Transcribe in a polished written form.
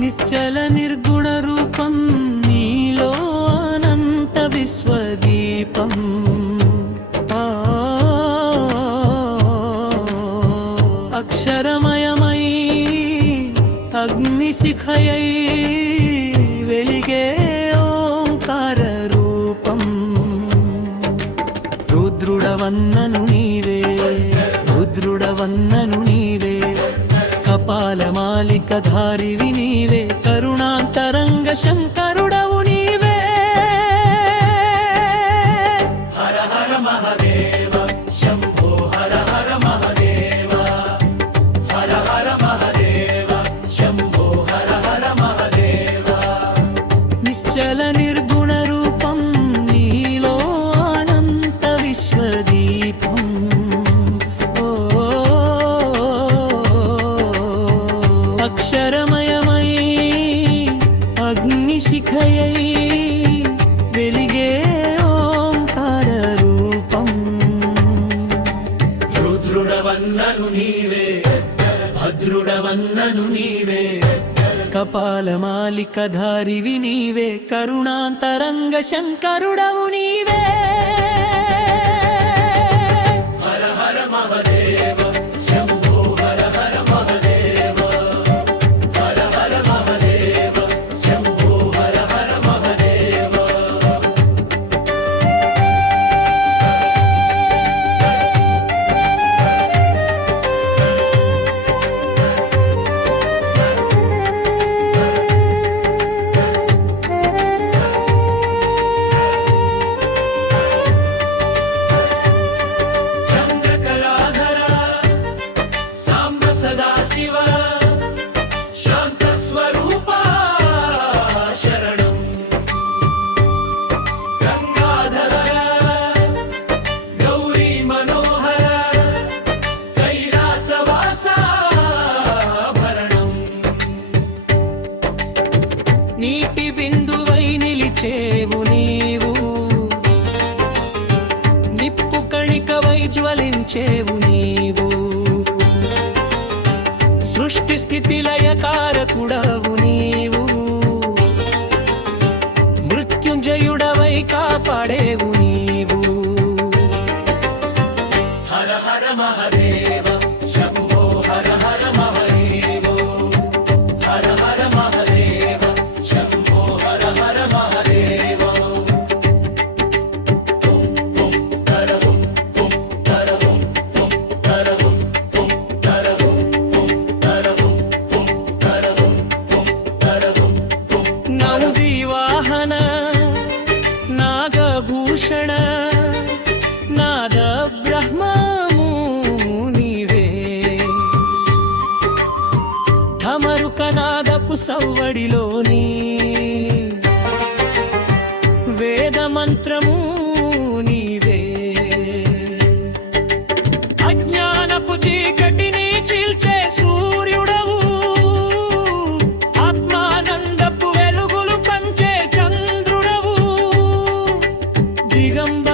నిశ్చల నిర్గుణ రూపం నీలో అనంత విశ్వదీపం అక్షరమయమై అగ్నిశిఖయై వెలిగే ఓంకార రూపం రుద్రుడవన్నను నీవే రుద్రుడవన్నను నీవే కపాలమాలికధారివి నీవే కరుణాంతరంగ శంకరుడవు నీవే హర హర మహదేవ శంభో హర హర మహదేవ హర హర మహదేవ శంభో హర హర మహదేవ నిశ్చల నిర్గుణ రూపం నీలో అనంత విశ్వదీపం అక్షరమయమై అగ్నిశిఖయై వెలిగే ఓంకార రూపం రుద్రుడవన్నను నీవే భద్రుడవన్నను నీవే కపాలమాలికధారివి నీవే కరుణాంతరంగ శంకరుడవు నీవే హర హర మహదేవ శంభో హర హర మహదేవ హర హర మహదేవ శంభో హర హర మహదేవ చంద్రకళాధర సాంబ సదాశివ శాంత స్వరూప శరణం గంగాధర గౌరీ మనోహర కైలాసవాస భరణం నీటి బిందువై నిలిచేవు నీవు నిప్పు కణికవై జ్వలించేవు నీవు సృష్టి స్థితి లయకారకుడవు నీవు మృత్యుంజయుడవై కాపాడేవు నీవు హర హర మహదేవ శంభో హర హర మహదేవ హర హర మహదేవ శంభో హర హర మహదేవ నౌది వాహన నాగభూషణ నాద బ్రహ్మము నీవే ఢమరుకనాదపు సవ్వడిలోని వేద మంత్రము నీవే అజ్ఞానపు చీకటిని చీల్చే సూర్యుడవు ఆత్మానందపు వెలుగులు పంచే చంద్రుడవు దిగంబర